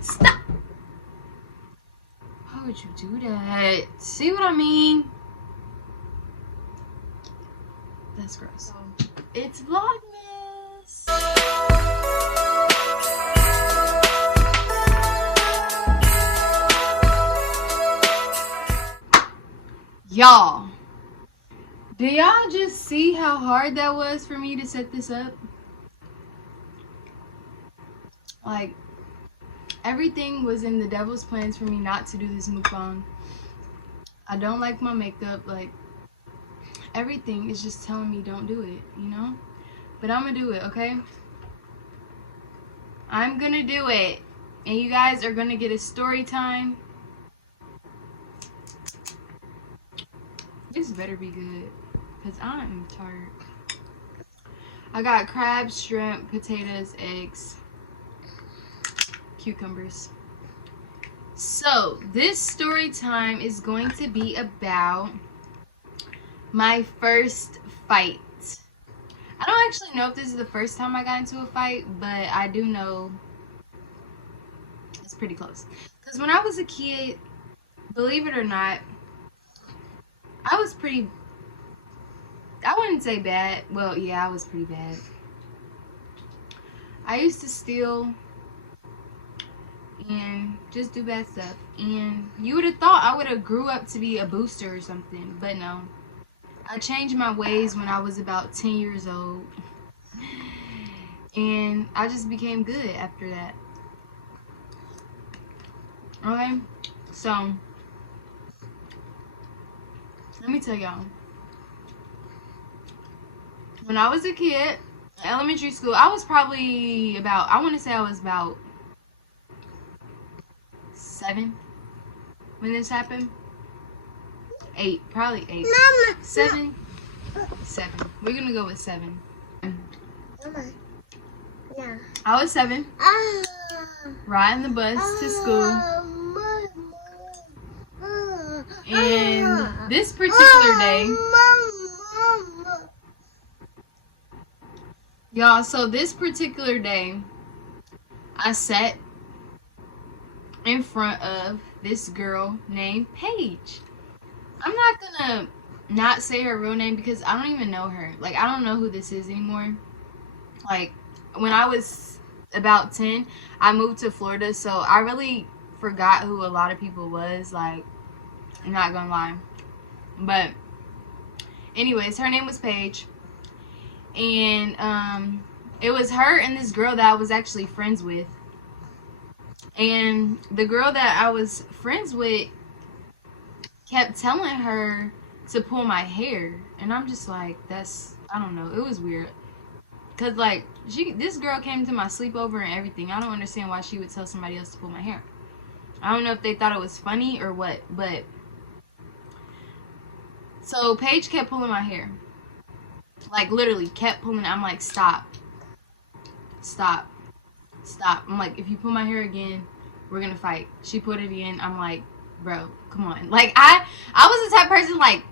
Stop! Why would you do that? See what I mean? That's gross. It's Vlogmas. Y'all, do y'all just see how hard that was for me to set this up? Like, everything was in the devil's plans for me not to do this mukbang. I don't like my makeup. Like, everything is just telling me don't do it, you know? But I'm gonna do it, okay? I'm gonna do it. And you guys are gonna get a story time. This better be good, because I am tired. I got crabs, shrimp, potatoes, eggs, cucumbers. So, this story time is going to be about my first fight. I don't actually know if this is the first time I got into a fight, but I do know it's pretty close. Because when I was a kid, believe it or not, I was pretty, I wouldn't say bad. Well, yeah, I was pretty bad. I used to steal and just do bad stuff. And you would have thought I would have grew up to be a booster or something, but no. I changed my ways when I was about 10 years old. And I just became good after that. Okay? So, let me tell y'all. When I was a kid, in elementary school, I was probably about, I want to say I was about 7 when this happened. 8, probably 8. Mama, 7. 7. We're gonna go with 7. Mama. Yeah. I was 7, riding the bus to school. And this particular day, y'all, so this particular day, I sat in front of this girl named Paige. I'm not gonna not say her real name because I don't even know her. Like, I don't know who this is anymore. Like, when I was about 10, I moved to Florida, so I really forgot who a lot of people was. Like, I'm not gonna lie. But anyways, her name was Paige. And it was her and this girl that I was actually friends with. And the girl that I was friends with kept telling her to pull my hair. And I'm just like, that's, I don't know, it was weird. Cause like, this girl came to my sleepover and everything. I don't understand why she would tell somebody else to pull my hair. I don't know if they thought it was funny or what, but so Paige kept pulling my hair. Like, literally kept pulling. I'm like, stop. Stop. Stop. I'm like, if you pull my hair again, we're gonna fight. She put it in. I'm like, bro, come on. Like, I was the type of person, like,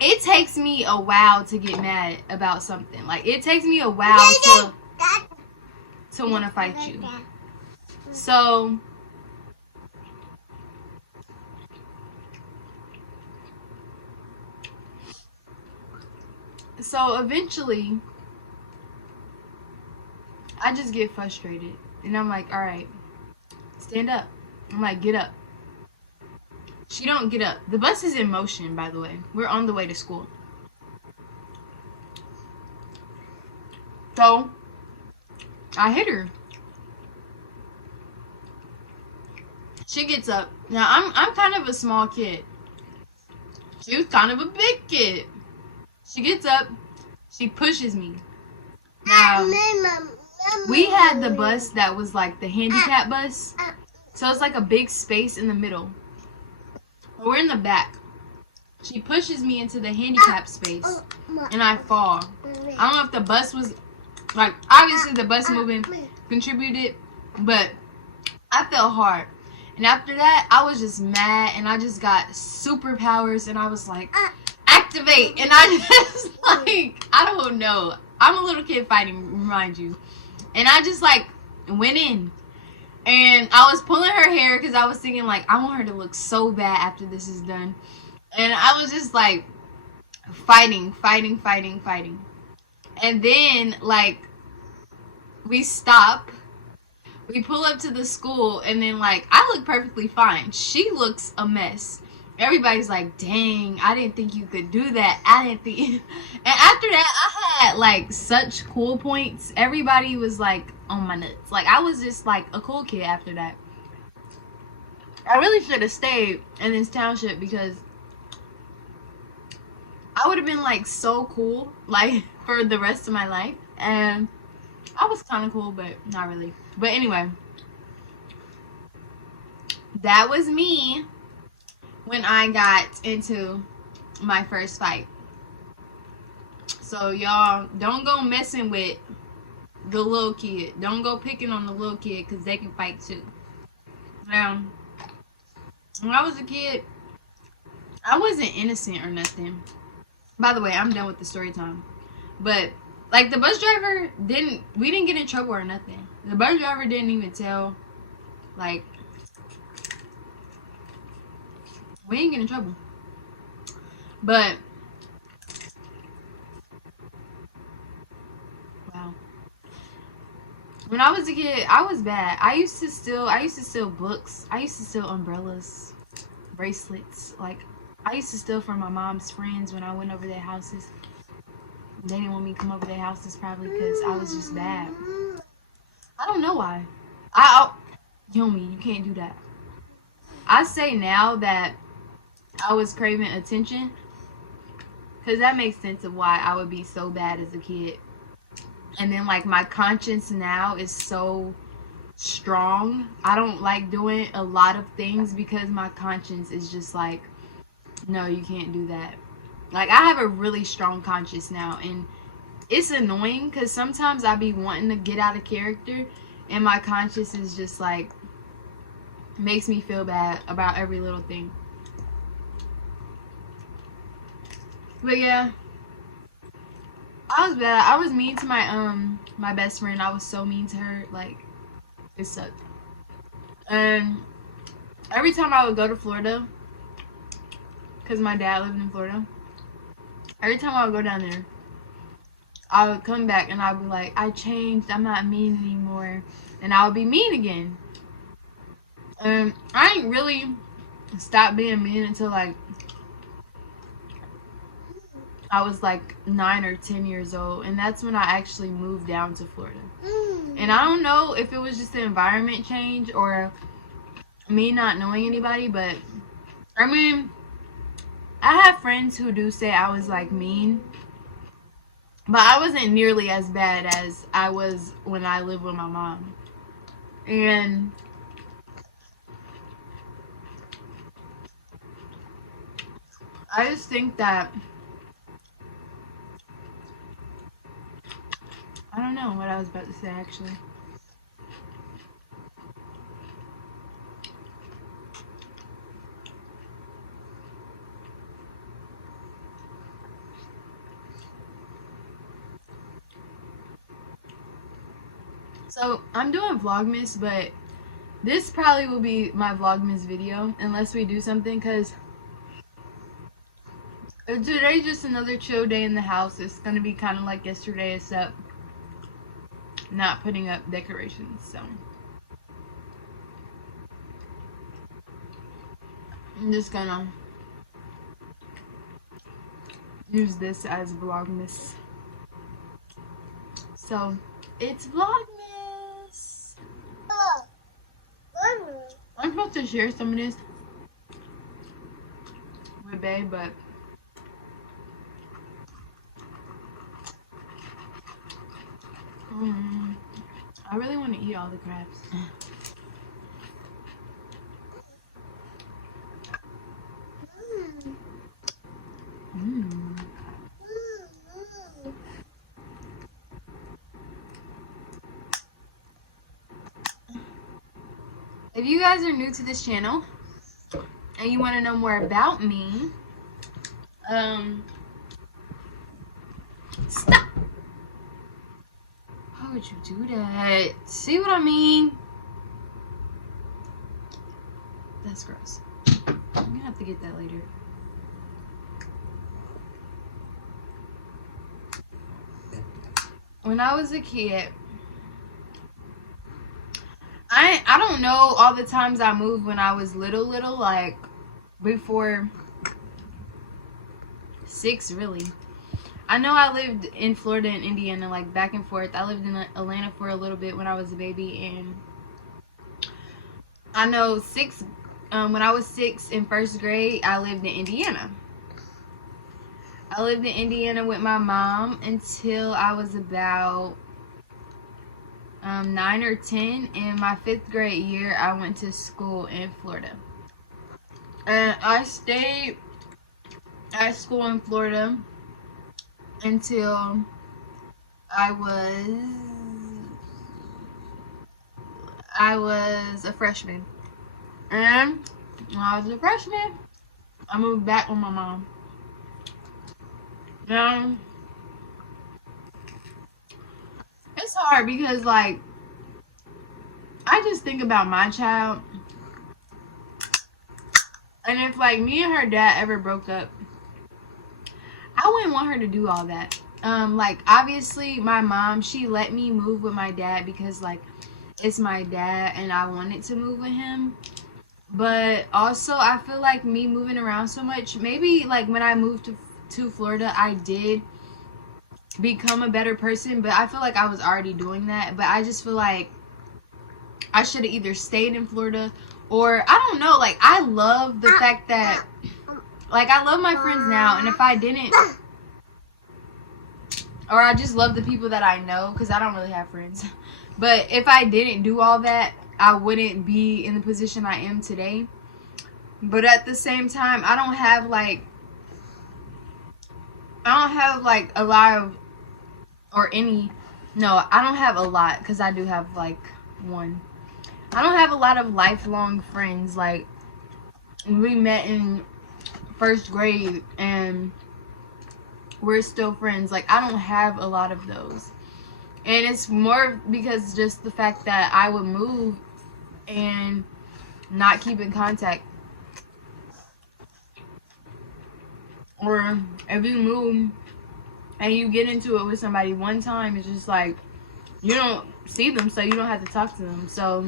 it takes me a while to get mad about something. Like, it takes me a while to want to fight you. So eventually, I just get frustrated. And I'm like, alright, stand up. I'm like, get up. She don't get up. The bus is in motion, by the way. We're on the way to school. So, I hit her. She gets up. Now, I'm kind of a small kid. She was kind of a big kid. She gets up. She pushes me. Now, we had the bus that was like the handicap bus. So it's like a big space in the middle. We're in the back. She pushes me into the handicap space. And I fall. I don't know if the bus was, like, obviously the bus moving contributed. But I fell hard. And after that, I was just mad. And I just got superpowers. And I was like, activate. And I just, like, I don't know. I'm a little kid fighting, remind you. And I just, like, went in. And I was pulling her hair because I was thinking, like, I want her to look so bad after this is done. And I was just, like, fighting. And then, like, we stop. We pull up to the school. And then, like, I look perfectly fine. She looks a mess. Everybody's like, dang, I didn't think you could do that. I didn't think. And after that, I had, like, such cool points. Everybody was, like, on my nuts. Like, I was just, like, a cool kid after that. I really should have stayed in this township because I would have been, like, so cool, like, for the rest of my life. And I was kind of cool, but not really. But anyway, that was me when I got into my first fight. So y'all don't go messing with the little kid. Don't go picking on the little kid because they can fight too. Now, when I was a kid, I wasn't innocent or nothing. By the way, I'm done with the story time. But like, the bus driver we didn't get in trouble or nothing. The bus driver didn't even tell, like, we didn't get in trouble. But wow. When I was a kid, I was bad. I used to steal books. I used to steal umbrellas, bracelets. Like, I used to steal from my mom's friends when I went over their houses. They didn't want me to come over their houses probably because I was just bad. I don't know why. Yomi, you can't do that. I say now that I was craving attention because that makes sense of why I would be so bad as a kid. And then, like, my conscience now is so strong. I don't like doing a lot of things because my conscience is just like, no, you can't do that. Like, I have a really strong conscience now, and it's annoying because sometimes I be wanting to get out of character, and my conscience is just like, makes me feel bad about every little thing. But yeah, I was bad. I was mean to my best friend. I was so mean to her. Like, it sucked. And every time I would go to Florida, because my dad lived in Florida, every time I would go down there, I would come back and I'd be like, I changed. I'm not mean anymore. And I would be mean again. And I ain't really stopped being mean until, like, I was like 9 or 10 years old, and that's when I actually moved down to Florida. And I don't know if it was just the environment change or me not knowing anybody, but I mean, I have friends who do say I was like mean, but I wasn't nearly as bad as I was when I lived with my mom. And I just think that, I don't know what I was about to say, actually. So, I'm doing vlogmas, but this probably will be my vlogmas video, unless we do something, because today's just another chill day in the house. It's going to be kind of like yesterday, except not putting up decorations, so I'm just gonna use this as vlogmas. So it's vlogmas. I'm supposed to share some of this with Babe, but I really want to eat all the crabs. If you guys are new to this channel and you want to know more about me, stop. Why would you do that? See what I mean? That's gross. I'm gonna have to get that later. When I was a kid, I don't know all the times I moved when I was little, like before 6 really. I know I lived in Florida and Indiana, like back and forth. I lived in Atlanta for a little bit when I was a baby, and I know when I was 6 in first grade, I lived in Indiana. I lived in Indiana with my mom until I was about 9 or 10. In my 5th grade year, I went to school in Florida. And I stayed at school in Florida until I was a freshman. And when I was a freshman, I moved back with my mom. Now, it's hard because, like, I just think about my child. And if, like, me and her dad ever broke up, I wouldn't want her to do all that. Like, obviously, my mom, she let me move with my dad because, like, it's my dad and I wanted to move with him. But also, I feel like me moving around so much, maybe, like, when I moved to Florida, I did become a better person, but I feel like I was already doing that. But I just feel like I should have either stayed in Florida, or I don't know, like, I love the fact that, like, I love my friends now, and if I didn't, or I just love the people that I know, because I don't really have friends, but if I didn't do all that, I wouldn't be in the position I am today. But at the same time, I don't have like a lot of, or any, no, I don't have a lot, because I do have like one. I don't have a lot of lifelong friends. Like, we met in first grade and we're still friends. Like, I don't have a lot of those. And it's more because just the fact that I would move and not keep in contact. Or if you move and you get into it with somebody one time, it's just like, you don't see them, so you don't have to talk to them. So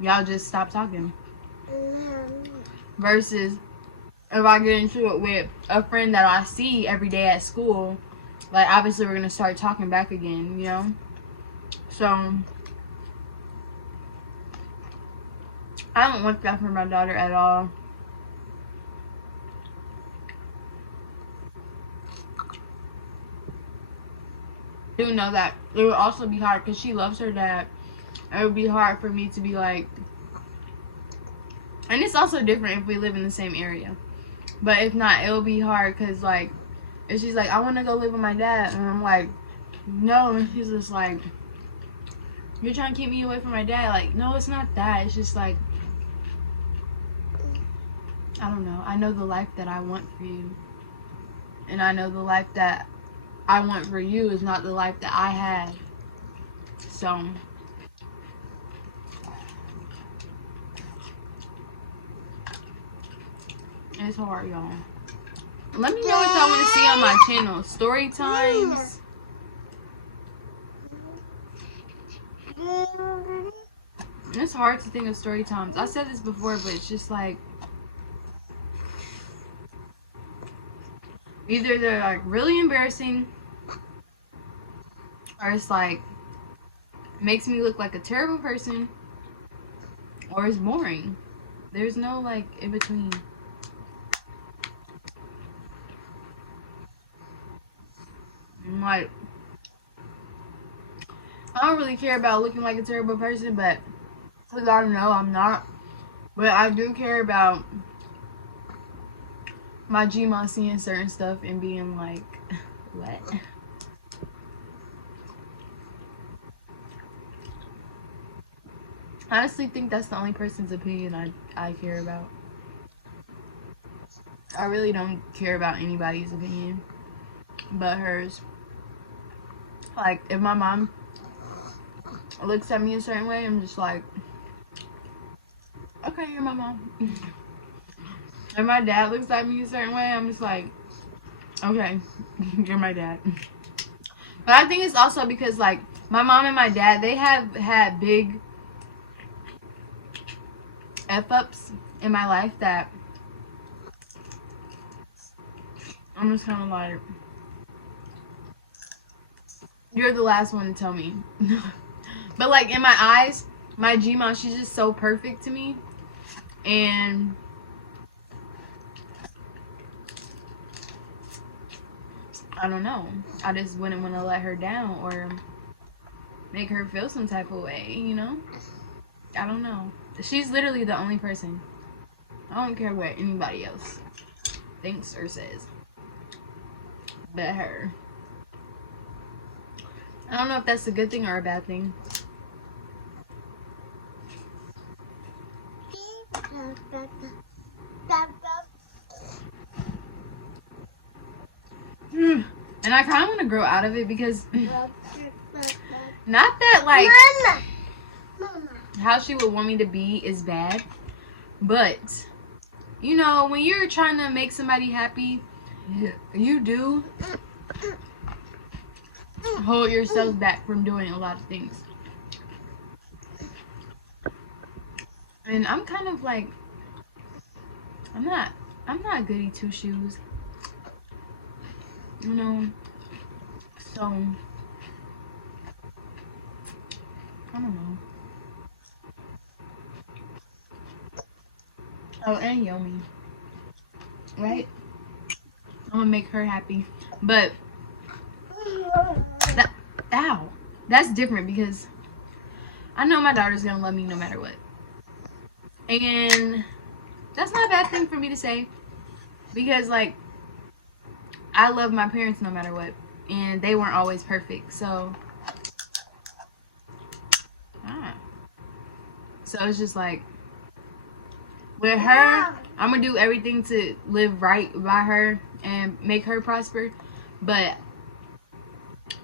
y'all just stop talking. Versus if I get into it with a friend that I see every day at school, like, obviously we're going to start talking back again, you know? So I don't want that for my daughter at all. I do know that it would also be hard because she loves her dad. It would be hard for me to be like, and it's also different if we live in the same area. But if not, it'll be hard because, like, if she's like, I want to go live with my dad, and I'm like, no, and she's just like, you're trying to keep me away from my dad. Like, no, it's not that. It's just like, I don't know. I know the life that I want for you, and I know the life that I want for you is not the life that I had. So it's hard, y'all. Let me know what y'all want to see on my channel. Story times. It's hard to think of story times. I said this before, but it's just like, either they're like really embarrassing, or it's like makes me look like a terrible person, or it's boring. There's no like in between. I'm like, I don't really care about looking like a terrible person, but because I know I'm not. But I do care about my Gma seeing certain stuff and being like, what? I honestly think that's the only person's opinion I care about. I really don't care about anybody's opinion but hers. Like, if my mom looks at me a certain way, I'm just like, okay, you're my mom. And my dad looks at me a certain way, I'm just like, okay, you're my dad. But I think it's also because, like, my mom and my dad, they have had big F-ups in my life that I'm just kind of like, you're the last one to tell me. But, like, in my eyes, my G-mom, she's just so perfect to me. And I don't know. I just wouldn't want to let her down or make her feel some type of way, you know? I don't know. She's literally the only person. I don't care what anybody else thinks or says. But her. I don't know if that's a good thing or a bad thing. And I kind of want to grow out of it because not that like how she would want me to be is bad, but you know, when you're trying to make somebody happy, you do hold yourself back from doing a lot of things. And I'm kind of like, I'm not goody two shoes, you know. So I don't know. Oh, and Yomi, right? I'm gonna make her happy, but that, ow, that's different because I know my daughter's gonna love me no matter what, and that's not a bad thing for me to say because, like, I love my parents no matter what, and they weren't always perfect, so it's just like, with her, I'm gonna do everything to live right by her and make her prosper, but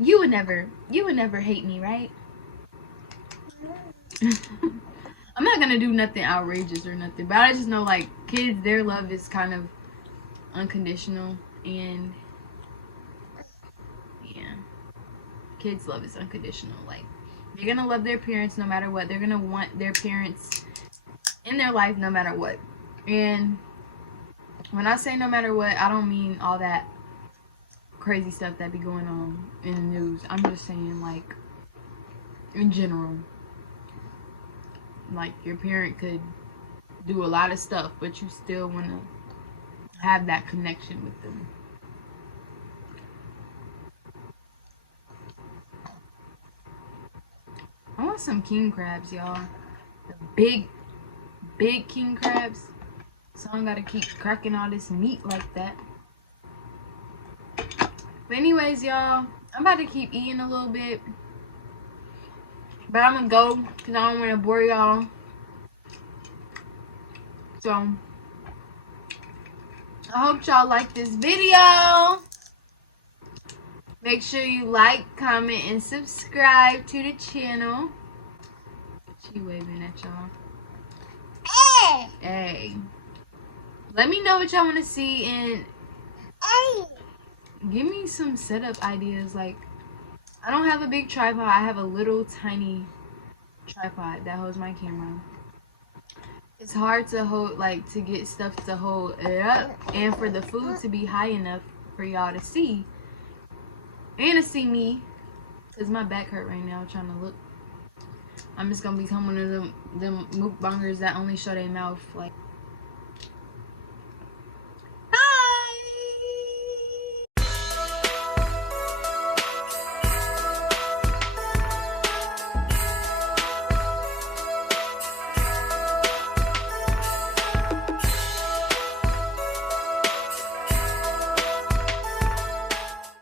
you would never hate me, right? I'm not gonna do nothing outrageous or nothing, but I just know, like, kids, their love is kind of unconditional, and yeah, kids' love is unconditional. Like, they're gonna love their parents no matter what. They're gonna want their parents in their life no matter what. And when I say no matter what, I don't mean all that crazy stuff that be going on in the news. I'm just saying, like, in general. Like, your parent could do a lot of stuff, but you still want to have that connection with them. I want some king crabs, y'all. The big king crabs. So I don't gotta keep cracking all this meat like that. But anyways, y'all, I'm about to keep eating a little bit. But I'm gonna go because I don't want to bore y'all. So I hope y'all like this video. Make sure you like, comment, and subscribe to the channel. She waving at y'all. Hey. Let me know what y'all want to see, and give me some setup ideas. Like, I don't have a big tripod. I have a little tiny tripod that holds my camera. It's hard to hold, like, to get stuff to hold it up, and for the food to be high enough for y'all to see, and to see me, because my back hurt right now trying to look. I'm just gonna become one of them mukbangers that only show their mouth, like.